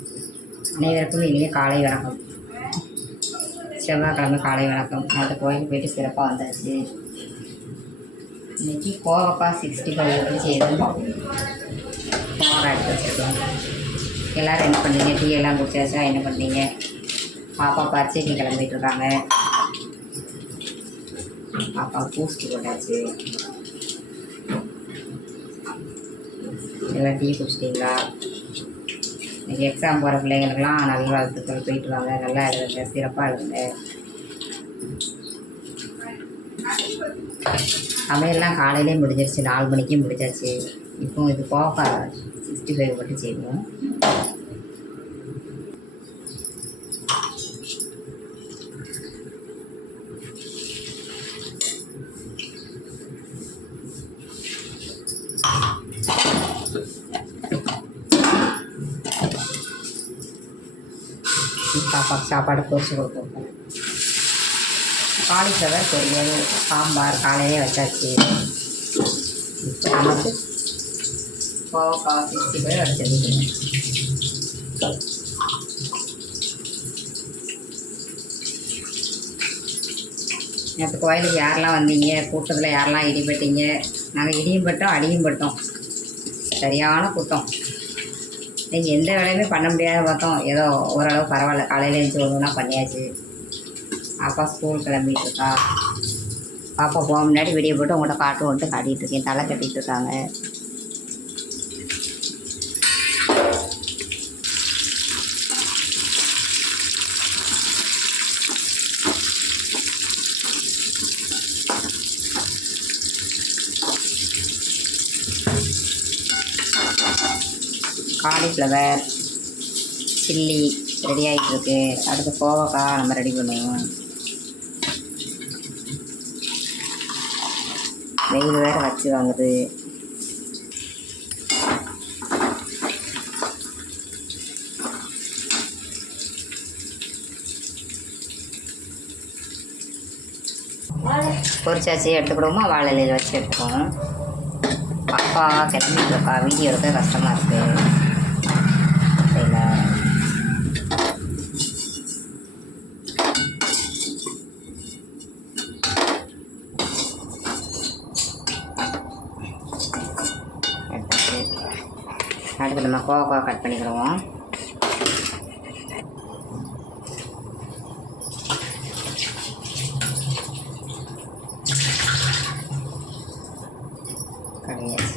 அனைவருக்கும் இனிய காலை வணக்கம். செவ்வாய்க்கிழமை காலை வணக்கம். அந்த கோயிலுக்கு போயிட்டு சிறப்பாக வந்தாச்சு. இன்னைக்கு கோவக்காய் சிக்ஸ்டி ஃபைவ் எப்படி செய்யணும். கோவக்காய் எடுத்து வச்சுருக்கோம். எல்லோரும் என்ன பண்ணீங்க? டீ எல்லாம் குடிச்சாச்சா? என்ன பண்ணீங்க? பாப்பா பரிச்சைக்கு கிளம்பிட்டு இருக்காங்க. பாப்பா பூஸ்ட் போட்டாச்சு. எல்லாம் டீ குடிச்சிட்டிங்களா? இன்றைக்கி எக்ஸாம் போகிற பிள்ளைங்களுக்கெல்லாம் நல்ல வாழ்த்துக்கள் போயிட்டு வாங்க நல்லா எழுதுங்க சிறப்பாக எழுதுங்க சமையல்லாம் காலையிலே முடிஞ்சிருச்சு. நாலு மணிக்கே முடிஞ்சாச்சு. இப்போ இது போக சிக்ஸ்டி ஃபைவ் மட்டும் செய்வோம். பாப்பாவுக்கு சாப்பாடு பொரிச்சு கொடுப்போம் காலிஃப்ளவர் பொரியல் சாம்பார் காலையிலே வச்சாச்சு. இப்போ நமக்கு கோவக்காய் சிக்ஸ்டி ஃபைவ் வச்சுருக்கேன் நேற்று கோயிலுக்கு யாரெல்லாம் வந்தீங்க? கூட்டத்தில் யாரெல்லாம் இடிபட்டீங்க? நாங்கள் இடியும் பட்டோம் அடியும் பட்டோம். சரியான கூட்டம். நீங்கள் எந்த வேலையுமே பண்ண முடியாத பார்த்தோம். ஏதோ ஓரளவு பரவாயில்ல. காலையில் எழுந்து ஒன்றுனா பண்ணியாச்சு. அப்பா ஸ்கூல் கிளம்பிட்டு இருக்கா பாப்பா போக முன்னாடி வெளியே போட்டு உங்கள்கிட்ட காட்டுவோன்ட்டு காட்டிகிட்டு இருக்கேன். தலை கட்டிகிட்டு இருக்காங்க. காலிஃப்ளவர் சில்லி ரெடி ஆகிட்டுருக்கு அடுத்து கோவக்காய் நம்ம ரெடி பண்ணுவோம். வெயில் வேறு வச்சு வாங்குது. பொரிச்சாச்சு எடுத்துக்கிடுவோமா? வாழை இலையில் வச்சு எடுத்துக்குவோம். அப்பா கிளம்பிட்டு இருக்கா வீடியோ எடுக்க கஷ்டமாக இருக்குது அடுத்து கட் பண்ணிக்கிடுவோம். கிடையாது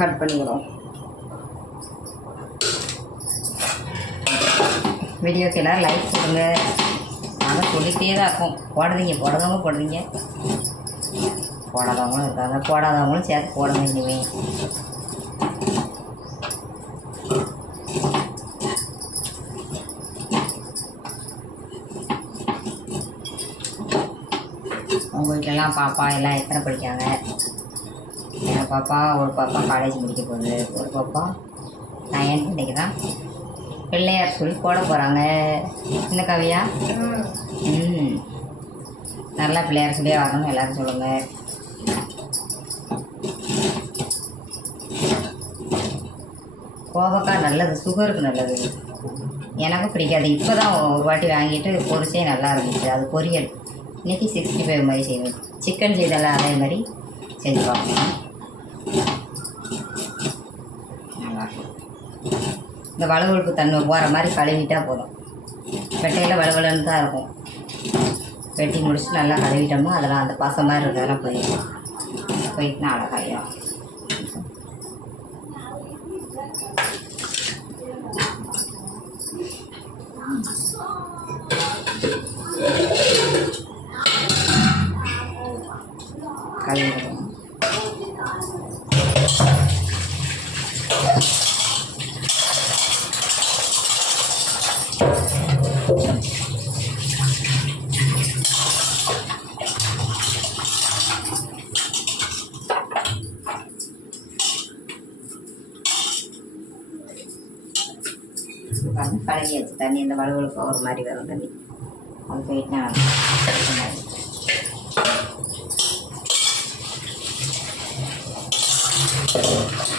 கட் பண்ணிக்கிறோம் வீடியோக்கு எல்லோரும் லைக் கொடுங்க. நாங்கள் சொல்லிகிட்டே தான் இருக்கும். போடுறீங்க போடுறவங்க போடுறீங்க. போடாதவங்களும் இருக்காங்க. போடாதவங்களும் சேர்த்து போடுங்க இனிமேல் உங்கள் வீட்டிலலாம் பாப்பா எல்லாம் எத்தனை படிக்காங்க என் பாப்பா ஒரு பாப்பா காலேஜ் முடிக்க போகுது. ஒரு பாப்பா நைன்த் இன்னைக்கு தான் பிள்ளையார் சொல்லி போட போகிறாங்க இந்த கவியா? ம். நல்லா பிள்ளையார் சொல்லியே வரணும். எல்லோரும் சொல்லுங்கள் கோவக்காய் நல்லது சுகருக்கு நல்லது. எனக்கும் பிடிக்காது. இப்போ தான் ஒரு வாட்டி வாங்கிட்டு பொரிச்சே நல்லா இருந்துச்சு. அது பொரியல். இன்றைக்கி சிக்ஸ்டி ஃபைவ் மாதிரி செய்வேன் சிக்கன் செய்தெல்லாம் அதே மாதிரி செஞ்சு பார்க்கணும் நல்லா இருக்கும். இந்த வளவழுப்பு தன்மை போகிற மாதிரி கழுவிட்டா போதும். வெட்டையில் வலுவலுன்னு தான் இருக்கும். வெட்டி முடிச்சுட்டு நல்லா கழுவிட்டோம்னா அதெல்லாம் அந்த பசை மாதிரி இருக்கிறதெல்லாம் போயிடும். போயிட்டுனா அழகாயிடும். வந்து கலங்கியாச்சு தண்ணி இந்த வலுவலுக்கு ஒரு மாதிரி வரும் தண்ணி அது போயிட்டா Thank you.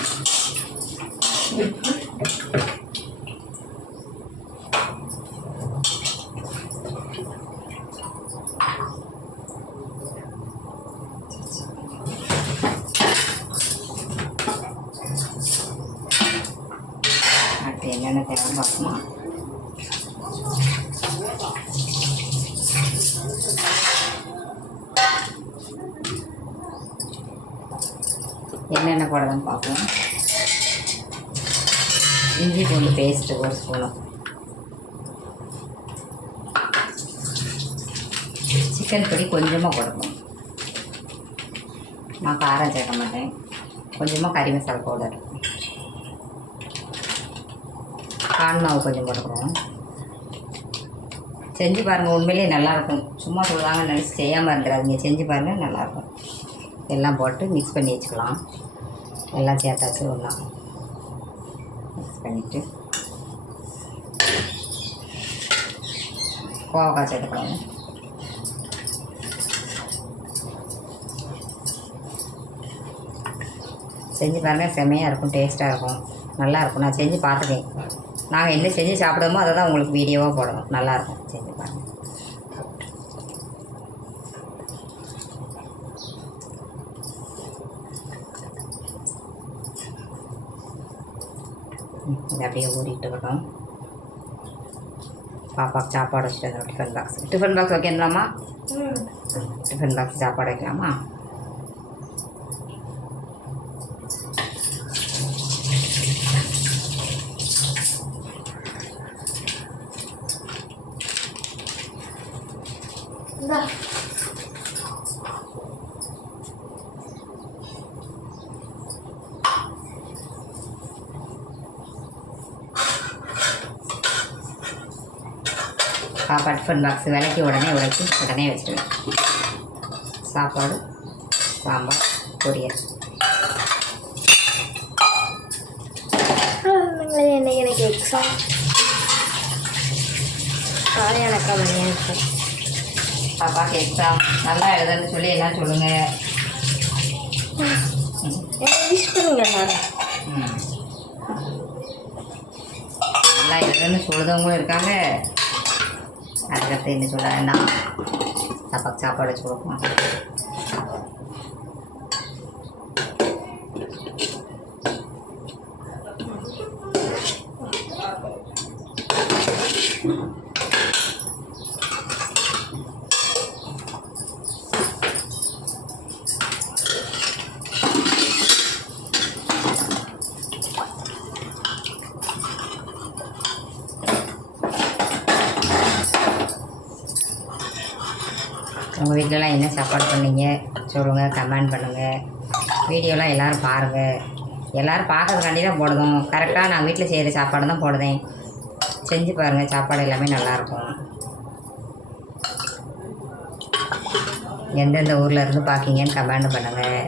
என்னென்ன தேவை பார்க்கணும் என்னென்ன போடுறதுன்னு பார்ப்போம். இஞ்சி பூண்டு பேஸ்ட்டு ஒரு ஸ்பூனும் சிக்கன் பொடி கொஞ்சமாக போடணும். நான் காரம் சேர்க்க மாட்டேன். கொஞ்சமாக கறி மசாலா பவுடர் கான் மாவு கொஞ்சம் போட்டுக்கிறோம் செஞ்சு பாருங்கள் உண்மையிலேயே நல்லாயிருக்கும். சும்மா சொல்லுவாங்க நினச்சி செய்யாமல் இருந்துடாதீங்க செஞ்சு பாருங்கள் நல்லாயிருக்கும். எல்லாம் போட்டு மிக்ஸ் பண்ணி வச்சுக்கலாம். எல்லாம் சேர்த்தாச்சு ஒன்றா மிக்ஸ் பண்ணிவிட்டு கோவக்காய் சேர்த்துக்கலாம். செஞ்சு பாருங்கள் செம்மையாக இருக்கும் டேஸ்ட்டாக இருக்கும். நல்லாயிருக்கும். நான் செஞ்சு பார்த்துட்டேன். நாங்கள் என்ன செஞ்சு சாப்பிடுவோமோ அதை தான் உங்களுக்கு வீடியோவாக போடணும். நல்லாயிருக்கும். செஞ்சு பாருங்கள் இது அப்படியே ஊறிட்டு இருக்கட்டும் பாப்பாக்கு சாப்பாடு வச்சுட்டு டிஃபன் பாக்ஸ் டிஃபன் பாக்ஸ் வைக்கலாமா டிஃபன் பாக்ஸ் சாப்பாடு வைக்கலாமா இந்தா சாப்பாடு டிஃபன் பாக்ஸ் விலைக்கு உடனே உடைச்சி உடனே வச்சுருவேன். சாப்பாடு சாம்பார் பொரியல். இன்னைக்கு எனக்கு எக்ஸாம் காலையானக்கா மணியானக்கா பாப்பாக்கு எக்ஸாம் நல்லா எழுதுன்னு சொல்லி எல்லாம் சொல்லுங்கள் என்ன விஷ் பண்ணுங்க. நல்லா எழுதுன்னு சொல்லுதவங்களும் இருக்காங்க. அதுக்கடுத்து என்ன சொல்ல வேண்டாம் பாப்பாக்கு சாப்பாடு உங்கள் வீட்டிலலாம் என்ன சாப்பாடு பண்ணீங்க? சொல்லுங்கள் கமெண்ட் பண்ணுங்கள் வீடியோலாம் எல்லோரும் பாருங்கள் எல்லோரும் பார்க்கறதுக்காண்டி தான் போடுதோம் கரெக்டாக நான் வீட்டில் செய்கிற சாப்பாடு தான் போடுதேன். செஞ்சு பாருங்கள் சாப்பாடு எல்லாமே நல்லாயிருக்கும் எந்தெந்த ஊரில் இருந்து பார்க்கீங்கன்னு கமெண்ட் பண்ணுங்கள்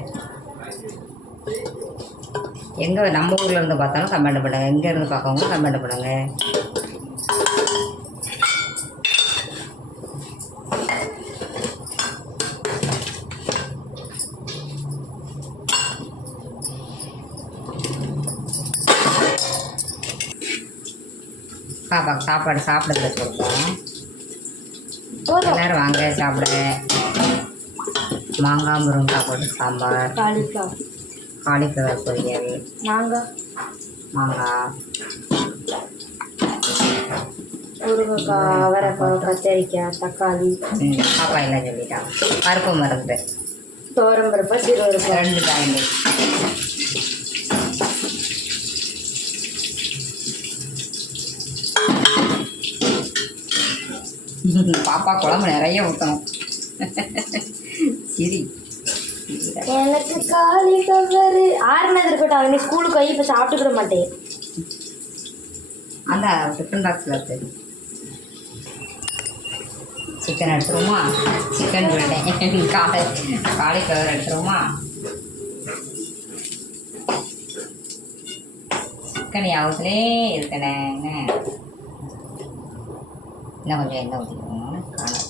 எங்கே நம்ம ஊரில் இருந்து பார்த்தாலும் கமெண்ட் பண்ணுங்கள் எங்கேருந்து பார்க்கவங்க கமெண்ட் பண்ணுங்கள் பாப்பாக்கு சாப்பாடு சாப்பிடுறத சொல்கிறோம் போதும். எல்லோரும் வாங்க சாப்பிட. மாங்காய் முருங்காய் போட்டு சாம்பார். காலிஃப்ளவர். காலிஃப்ளவர் பொரியல். மாங்காய். மாங்காய். முருங்கைக்காய் அவரைக்காய் கத்தரிக்காய் தக்காளி. பாப்பா எல்லாம் சொல்லிட்டான் பருப்பு மருந்து தோரம் பருப்பா ரெண்டு காய்கறி பாப்பா குழம்பு நிறைய ஊற்றணும் சிரி. எனக்கு காலிஃப்ளவர் ஆறுனது இருக்கட்டும் அவனே ஸ்கூலுக்கு போய் இப்போ சாப்பிட்டுக்கிட மாட்டேன். அந்த டிஃபன் பாக்ஸில் இருக்கு சிக்கன் எடுத்துருவோமா? சிக்கன் சொல்லிட்டேன் காலை காலிஃப்ளவர் எடுத்துருவோமா? சிக்கன் யாவத்துலே இருக்கணே இன்னும் கொஞ்சம் எண்ணெய் ஊற்றிக்கணும் காணும்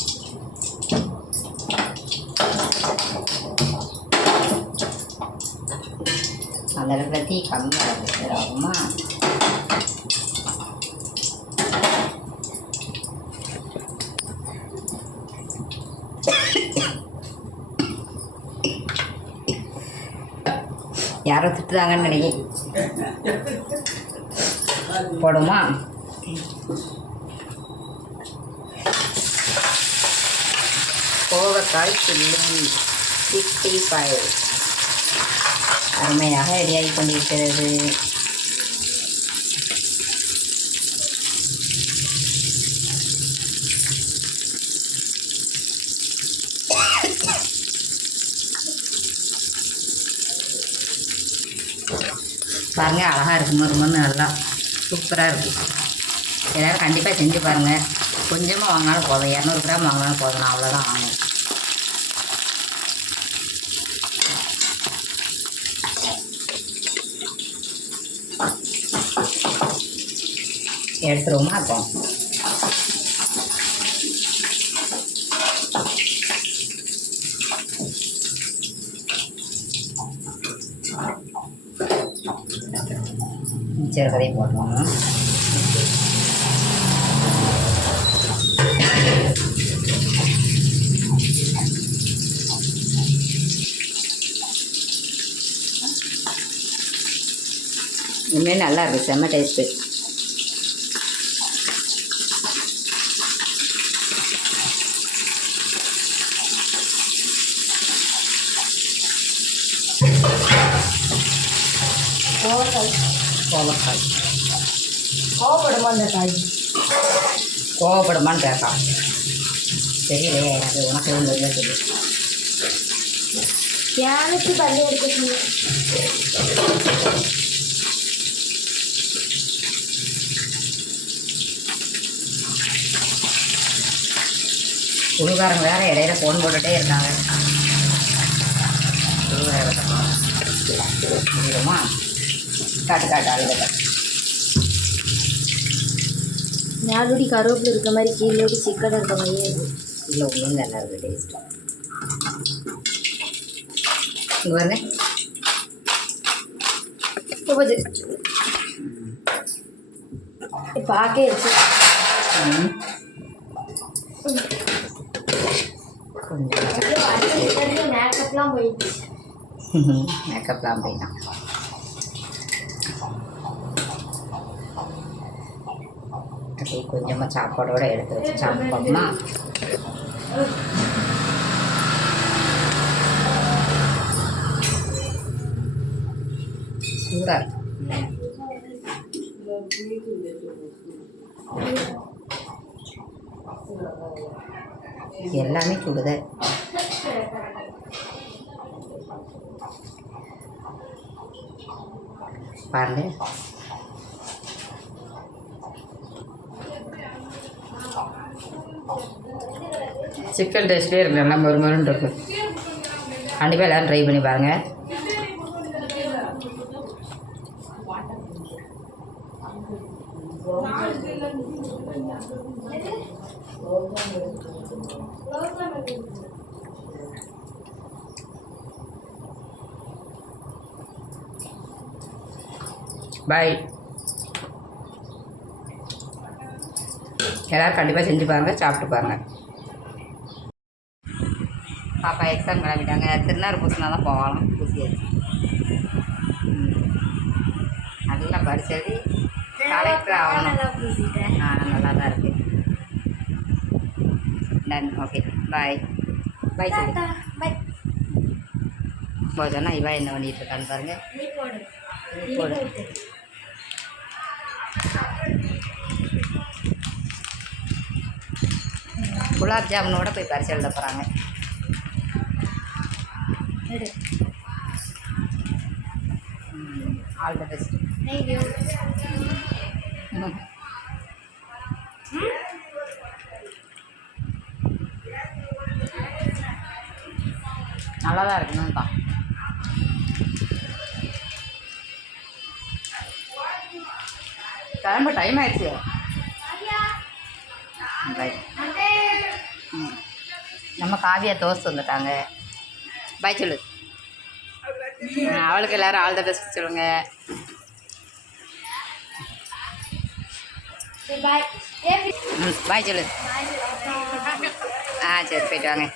அந்த அளவுக்கு தீ கம்மியாக ஆகுமா? யாரோ திட்டுதாங்கன்னு நினைக்கிறேன். போடுமா? கோவக்காய் சில்லி சிக்ஸ்டி ஃபைவ் அருமையாக ரெடியாகி கொண்டிருக்கிறது. பாருங்க அழகாக இருக்கு மருமன்னு நல்லா சூப்பராக இருக்குது எல்லோரும் கண்டிப்பாக செஞ்சு பாருங்கள் கொஞ்சமாக வாங்கினாலும் போதும். இரநூறு கிராம் வாங்கினாலும் போதும். நான் அவ்வளோதான் வாங்குவேன் எடுத்துருவோமா? அப்போ. மிச்சர் கதையை போட்டுருவோம்? இனிமேல் நல்லா இருக்குது செம்ம டேஸ்ட்டு கோவக்காய் கோவக்காய் கோவப்படுமா அந்த காய்? கோவப்படுமான்னு கேட்கான் தெரியலையே எனக்கு உனக்கு இருந்தது தெரியும் எனக்கு தண்ணி எடுக்க சொல்லு. குழுக்காரங்க வேற இடையில ஃபோன் போட்டுகிட்டே இருக்காங்க. குழு வேற இருக்கட்டும். முடியுமா? காட்டு காட்டு அழுத மேலோடி கருவேப்பிலை இருக்க மாதிரி கீழோடி சிக்கன் இருக்க மாதிரியே இருக்கு இல்லை உங்களுக்கு நல்லா இருக்குது டேஸ்ட்டு இங்கே பாருங்க. போகுது. பார்க்கே இருக்கு. ம். கொஞ்சம் மேக்கப்லாம் போயிடுச்சு. மேக்கப்லாம் போயிட்டான். அப்படியே கொஞ்சமாக சாப்பாடோடு எடுத்து வச்சு சாப்பிட்டோம்னா சூடாக எல்லாமே சுடுதல் பாருங்க. சிக்கன் டேஸ்ட்லேயே இருக்கு. நல்லா மறுமருன்னு இருக்கு. கண்டிப்பாக எல்லோரும் ட்ரை பண்ணி பாருங்கள் பாய் எல்லோரும் கண்டிப்பாக செஞ்சு பாருங்கள் சாப்பிட்டு பாருங்கள் பாப்பா எக்ஸாம் கிளம்பிட்டாங்க. திருநாறு பூசினா தான் போகலாம் பூசியாச்சு. நல்லா படிச்சது. கலெக்டர் ஆகணும். ஆ நல்லா தான் இருக்கு டன் ஓகே பாய் பாய் போய் சொன்னால் இவா என்ன பண்ணிட்டு இருக்கான்னு பாருங்க. போடு நீ நீ போடு. போட்டு குலாப் ஜாமுனோட போய் பரிசு எழுத போகிறாங்க ஆல் த பெஸ்ட் தேங்க்யூ நல்லா தான் இருக்கணும் தான் கிளம்ப டைம் ஆயிடுச்சு. பை ம். நம்ம காவியா தோசை வந்துட்டாங்க பாய் சொல்லு. அவளுக்கு எல்லாரும் ஆல் த பெஸ்ட் சொல்லுங்க. பாய் ம் பாய் சொல்லு. ஆ சரி போயிட்டு வாங்க.